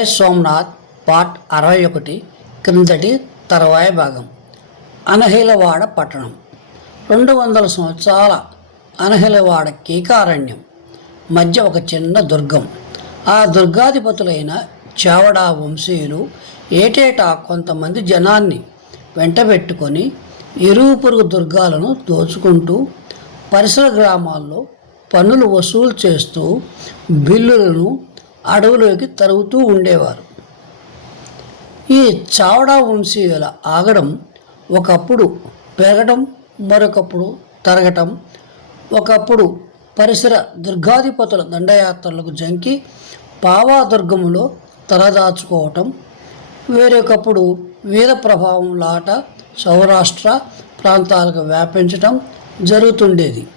జై సోమనాథ్ పార్ట్ అరవై ఒకటి క్రిందటి తర్వాయి భాగం. అనహిలవాడ పట్టణం. రెండు వందల సంవత్సరాల అనహిలవాడ కీకారణ్యం. మధ్య ఒక చిన్న దుర్గం. ఆ దుర్గాధిపతులైన చావడా వంశీయులు ఏటేటా కొంతమంది జనాన్ని వెంటబెట్టుకొని ఇరుగు పొరుగు దుర్గాలను దోచుకుంటూ పరిసర గ్రామాల్లో పన్నులు వసూలు చేస్తూ బిల్లులను అడవులోకి తరుగుతూ ఉండేవారు. ఈ చావడా వంశీయుల ఆగడం ఒకప్పుడు పెరగడం మరొకప్పుడు తరగటం ఒకప్పుడు పరిసర దుర్గాధిపతుల దండయాత్రలకు జంకి పావాదుర్గములో తలదాచుకోవటం వేరొకప్పుడు వీర ప్రభావం లాట సౌరాష్ట్ర ప్రాంతాలకు వ్యాపించటం జరుగుతుండేది.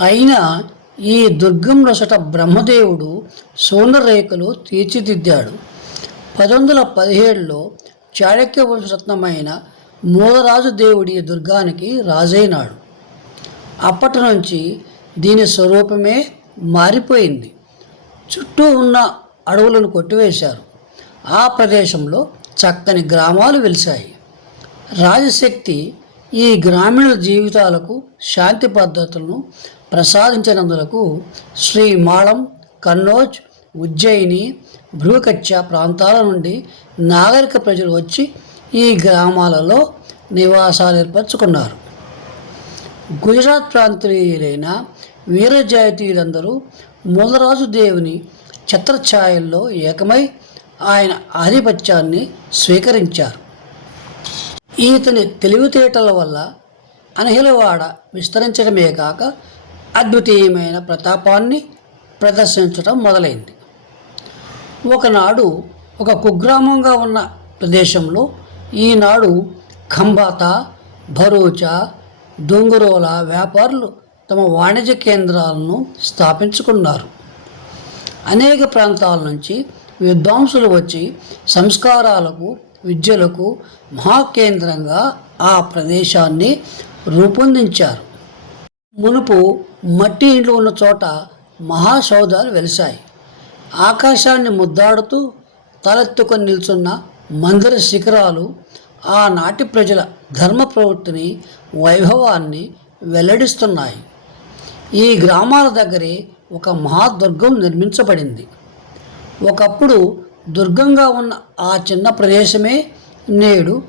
అయినా ఈ దుర్గం నొసట బ్రహ్మదేవుడు సౌందర్యరేఖలు తీర్చిదిద్దాడు. పదొందల పదిహేడులో చాళక్య వంశరత్నమైన మూలరాజు దేవుడి దుర్గానికి రాజైనాడు. అప్పటి నుంచి దీని స్వరూపమే మారిపోయింది. చుట్టూ ఉన్న అడవులను కొట్టివేశారు. ఆ ప్రదేశంలో చక్కని గ్రామాలు వెలిశాయి. రాజశక్తి ఈ గ్రామీణ జీవితాలకు శాంతి పద్ధతులను ప్రసాదించినందులకు శ్రీ మాళం కన్నోజ్ ఉజ్జయిని భ్రూకచ్చ ప్రాంతాల నుండి నాగరిక ప్రజలు వచ్చి ఈ గ్రామాలలో నివాసాలు ఏర్పరచుకున్నారు. గుజరాత్ ప్రాంతీయులైన వీరజాతీయులందరూ మూలరాజు దేవుని ఛత్రఛాయల్లో ఏకమై ఆయన ఆధిపత్యాన్ని స్వీకరించారు. ఈతని తెలివితేటల వల్ల అనహిలవాడ విస్తరించడమే కాక అద్వితీయమైన ప్రతాపాన్ని ప్రదర్శించడం మొదలైంది. ఒకనాడు ఒక కుగ్రామంగా ఉన్న ప్రదేశంలో ఈనాడు ఖంబాత భరూచా దొంగరోల వ్యాపారులు తమ వాణిజ్య కేంద్రాలను స్థాపించుకున్నారు. అనేక ప్రాంతాల నుంచి విద్వాంసులు వచ్చి సంస్కారాలకు విద్యలకు మహాకేంద్రంగా ఆ ప్రదేశాన్ని రూపొందించారు. మునుపు మట్టి ఇండ్లు ఉన్న చోట మహాసౌధాలు వెలిశాయి. ఆకాశాన్ని ముద్దాడుతూ తలెత్తుకొని నిల్చున్న మందిర శిఖరాలు ఆనాటి ప్రజల ధర్మ ప్రవృత్తిని వైభవాన్ని వెల్లడిస్తున్నాయి. ఈ గ్రామాల దగ్గరే ఒక మహాదుర్గం నిర్మించబడింది. ఒకప్పుడు దుర్గంగా ఉన్న ఆ చిన్న ప్రదేశమే నేడు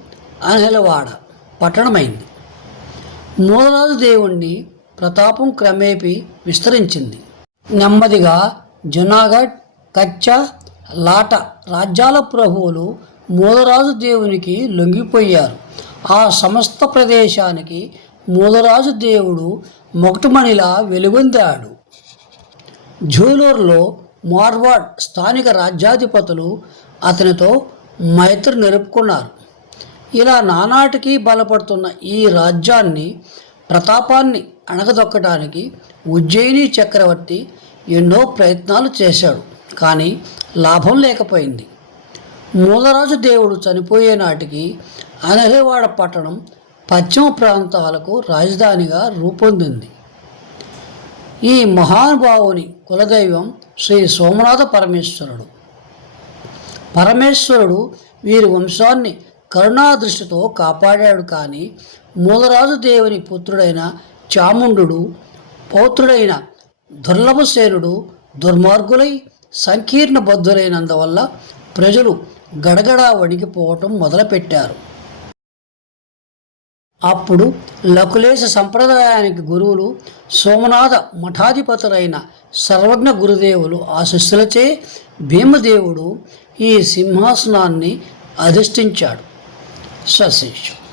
అనహిలవాడ పట్టణమైంది. మూలరాజు దేవుణ్ణి ప్రతాపం క్రమేపీ విస్తరించింది. నెమ్మదిగా జునాగఢ్ కచ్చ లాట రాజ్యాల ప్రభువులు మూలరాజు దేవునికి లొంగిపోయారు. ఆ సమస్త ప్రదేశానికి మూలరాజు దేవుడు మొకటమణిలా వెలుగొందాడు. జూలూరులో మార్వాడ్ స్థానిక రాజ్యాధిపతులు అతనితో మైత్రి నెరుపుకున్నారు ఇలా నానాటికి బలపడుతున్న ఈ రాజ్యాన్ని ప్రతాపాన్ని అణగదొక్కడానికి ఉజ్జయిని చక్రవర్తి ఎన్నో ప్రయత్నాలు చేశాడు కానీ లాభం లేకపోయింది. మూలరాజు దేవుడు చనిపోయే నాటికి అనహివాడ పట్టణం పశ్చిమ ప్రాంతాలకు రాజధానిగా రూపొందింది. ఈ మహానుభావుని కులదైవం శ్రీ సోమనాథ పరమేశ్వరుడు. పరమేశ్వరుడు వీరి వంశాన్ని కరుణాదృష్టితో కాపాడాడు కానీ మూలరాజు దేవుని పుత్రుడైన చాముండు పౌత్రుడైన దుర్లభసేనుడు దుర్మార్గులై సంకీర్ణ బద్ధులైనందువల్ల ప్రజలు గడగడా వణికిపోవటం మొదలుపెట్టారు. అప్పుడు లకులేశ సంప్రదాయానికి గురువులు సోమనాథ మఠాధిపతులైన సర్వజ్ఞ గురుదేవులు ఆశస్సులచే భీమదేవుడు ఈ సింహాసనాన్ని అధిష్ఠించాడు. స్వశిష్యం.